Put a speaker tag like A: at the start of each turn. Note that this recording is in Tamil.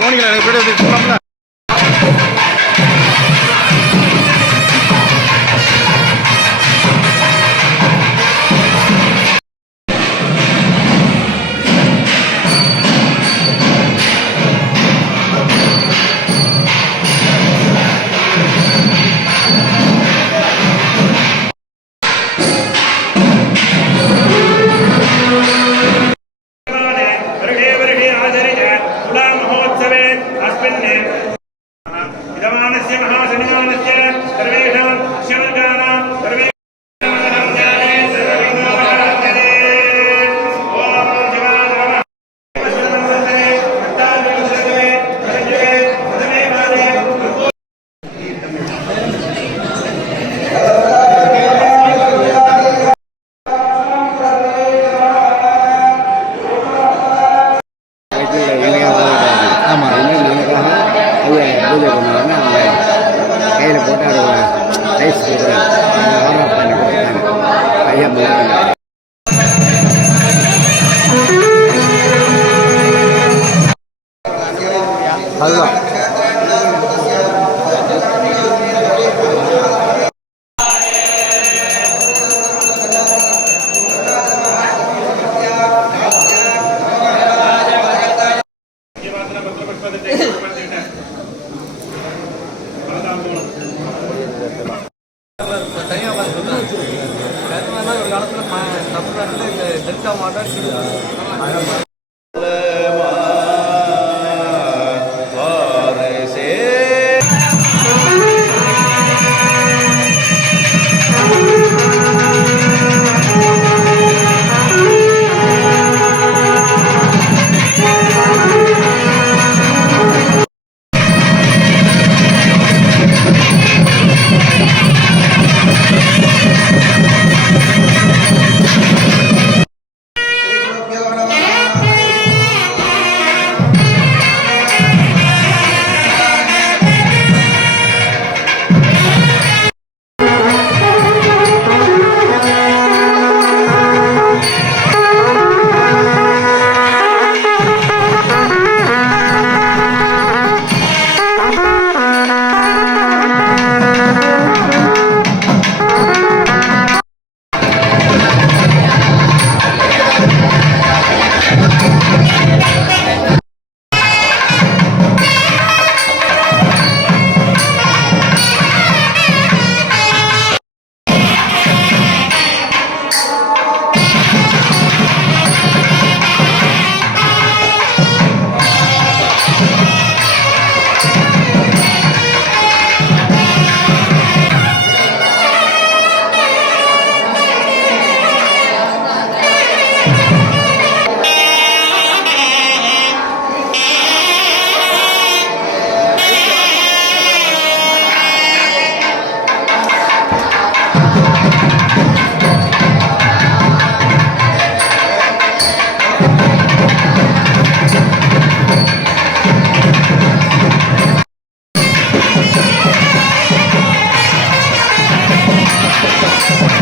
A: ஓனிகள் எனக்கு வீடியோ சொல்லலாம்ல
B: ஆதரிக்க
C: ತುಲಾ ಮಹೋತ್ಸವೇ ಅಸ್ಮಿನ್ பூஜை பண்ணுவாங்க அவங்க கையில் போட்டு அவர் ரைஸ் கொடுக்குறாங்க வார்ம் பண்ணி கொடுக்குறாங்க ஐயா பண்ணாங்க அதுதான்.
D: ஒரு காலத்தில் தமிழ்நாட்டில் இந்த டெல்டா மாவட்டம் Thank you.